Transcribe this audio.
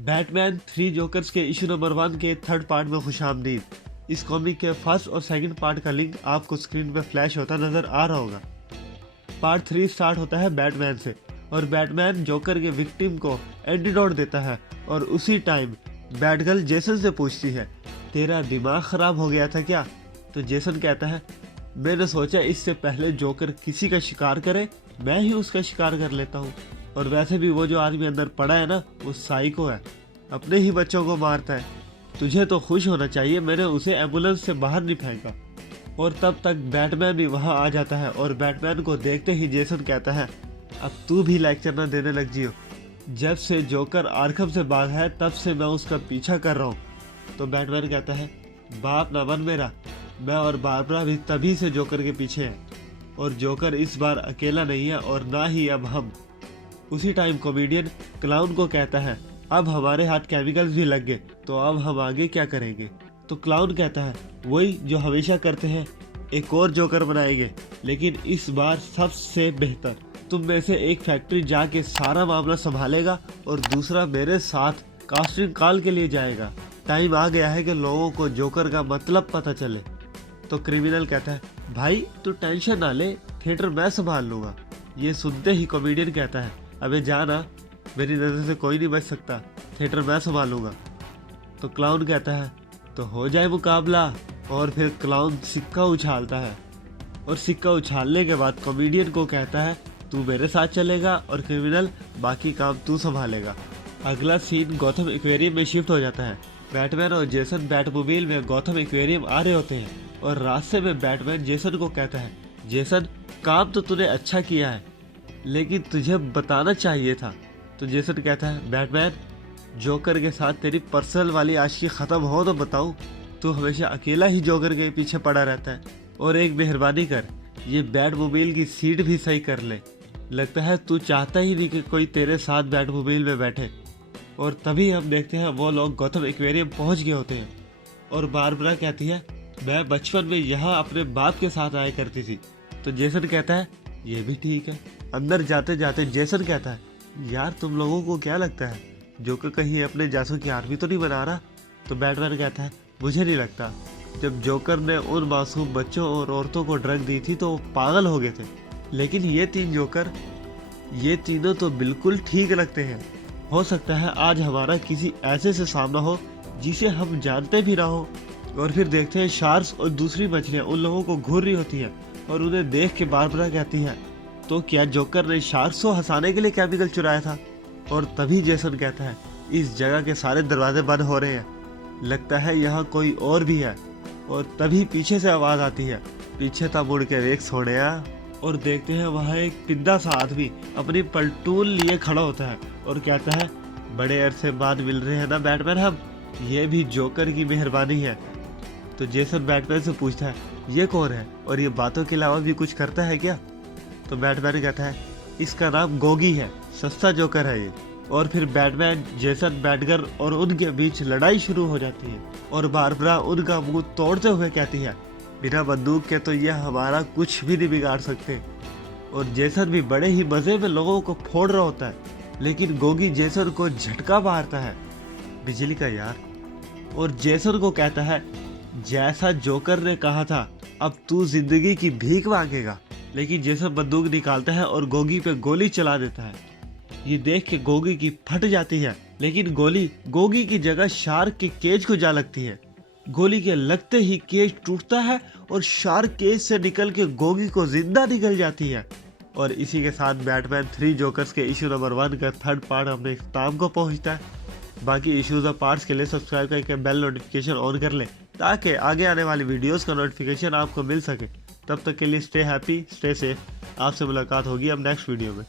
Batman 3 jokers के issue number 1 के third part में खुशामदीद। इस कॉमिक के फर्स्ट और सेकंड पार्ट का लिंक आपको स्क्रीन पर फ्लैश होता नजर आ रहा होगा। पार्ट 3 स्टार्ट होता है बैटमैन से और बैटमैन जोकर के विक्टिम को एंटीडोट देता है और उसी टाइम बैटगर्ल जेसन से पूछती है, तेरा दिमाग खराब हो गया था क्या? तो जेसन कहता है, मैंने सोचा इससे पहले जोकर किसी का शिकार करे मैं ही उसका शिकार कर लेता हूँ। और वैसे भी वो जो आदमी अंदर पड़ा है ना, वो साइको है, अपने ही बच्चों को मारता है। तुझे तो खुश होना चाहिए मैंने उसे एम्बुलेंस से बाहर नहीं फेंका। और तब तक बैटमैन भी वहाँ आ जाता है और बैटमैन को देखते ही जेसन कहता है, अब तू भी लेक्चर ना देने लग जियो। जब से जोकर आर्खम से भागा है तब से मैं उसका पीछा कर रहा हूँ। तो बैटमैन कहता है, बाप ना बन मेरा, मैं और बारबरा भी तभी से जोकर के पीछे हैं और जोकर इस बार अकेला नहीं है और ना ही अब हम। उसी टाइम कॉमेडियन क्लाउन को कहता है, अब हमारे हाथ केमिकल्स भी लग गए तो अब हम आगे क्या करेंगे? तो क्लाउन कहता है, वही जो हमेशा करते हैं, एक और जोकर बनाएंगे, लेकिन इस बार सबसे बेहतर। तुम में से एक फैक्ट्री जाके सारा मामला संभालेगा और दूसरा मेरे साथ कास्टिंग कॉल के लिए जाएगा। टाइम आ गया है कि लोगों को जोकर का मतलब पता चले। तो क्रिमिनल कहता है, भाई तू टेंशन ना ले, थिएटर मैं संभाल लूंगा। ये सुनते ही कॉमेडियन कहता है, अबे जाना, मेरी नज़र से कोई नहीं बच सकता, थिएटर मैं संभालूंगा। तो क्लाउन कहता है, तो हो जाए मुकाबला। और फिर क्लाउन सिक्का उछालता है और सिक्का उछालने के बाद कॉमेडियन को कहता है, तू मेरे साथ चलेगा और क्रिमिनल बाकी काम तू संभालेगा। अगला सीन गौथम एक्वेरियम में शिफ्ट हो जाता है। बैटमैन और जेसन बैटमोबाइल में गौथम एक्वेरियम आ रहे होते हैं और रास्ते में बैटमैन जेसन को कहता है, जेसन काम तो तूने अच्छा किया है लेकिन तुझे बताना चाहिए था। तो जेसन कहता है, बैटमैन जोकर के साथ तेरी पर्सनल वाली आशिकी ख़त्म हो तो बताऊं, तू हमेशा अकेला ही जोकर के पीछे पड़ा रहता है। और एक मेहरबानी कर, ये बैटमोबाइल की सीट भी सही कर ले, लगता है तू चाहता ही नहीं कि कोई तेरे साथ बैटमोबाइल में बैठे। और तभी हम देखते हैं वो लोग गौथम एक्वेरियम पहुंच गए होते हैं और बारबरा कहती है, मैं बचपन में यहाँ अपने बाप के साथ आया करती थी। तो जेसन कहता है, ये भी ठीक है। अंदर जाते जाते जेसन कहता है, यार तुम लोगों को क्या लगता है जोकर कहीं अपने जासूस की आर्मी तो नहीं बना रहा? तो बैटमैन कहता है, मुझे नहीं लगता, जब जोकर ने उन मासूम बच्चों और औरतों को ड्रग दी थी तो वो पागल हो गए थे, लेकिन ये 3 जोकर, ये तीनों तो बिल्कुल ठीक लगते हैं। हो सकता है आज हमारा किसी ऐसे से सामना हो जिसे हम जानते भी ना हो। और फिर देखते हैं शार्क्स और दूसरी मछलियाँ उन लोगों को घूर रही होती हैं और उन्हें देख के बारबरा कहती है, तो क्या जोकर ने शार्क्स को हंसाने के लिए केमिकल चुराया था? और तभी जेसन कहता है, इस जगह के सारे दरवाजे बंद हो रहे हैं, लगता है यहाँ कोई और भी है। और तभी पीछे से आवाज़ आती है, पीछे था मुड़ के देख सोनिया। और देखते हैं वहाँ एक पिंदा सा आदमी अपनी पलटून लिए खड़ा होता है और कहता है, बड़े अरसे बाद मिल रहे हैं ना बैटमैन हम, ये भी जोकर की मेहरबानी है। तो जेसन बैटमैन से पूछता है, ये कौन है और ये बातों के अलावा भी कुछ करता है क्या? तो बैटमैन कहता है, इसका नाम गोगी है, सस्ता जोकर है ये। और फिर बैटमैन, जेसन, बैटगर्ल और उनके बीच लड़ाई शुरू हो जाती है और बारबरा उनका मुंह तोड़ते हुए कहती है, बिना बंदूक के तो यह हमारा कुछ भी नहीं बिगाड़ सकते। और जेसन भी बड़े ही मजे में लोगों को फोड़ रहा होता है, लेकिन गोगी जेसन को झटका मारता है, बिजली का यार। और जेसन को कहता है, जैसा जोकर ने कहा था, अब तू जिंदगी की भीख मांगेगा। लेकिन जेसन बंदूक निकालता है और गोगी पे गोली चला देता है। ये देख के गोगी की फट जाती है, लेकिन गोली गोगी की जगह शार्क के केज को जा लगती है। गोली के लगते ही केज टूटता है और शार्क केज से निकल के गोगी को जिंदा निकल जाती है। और इसी के साथ बैटमैन 3 जोकर्स के इशू नंबर 1 का थर्ड पार्ट अपने इख्तिताम को पहुंचता है। बाकी इश्यूज और पार्ट्स के लिए सब्सक्राइब करके बेल नोटिफिकेशन ऑन कर ले ताकि आगे आने वाली वीडियोस का नोटिफिकेशन आपको मिल सके। तब तक के लिए स्टे हैप्पी, स्टे सेफ। आपसे मुलाकात होगी अब नेक्स्ट वीडियो में।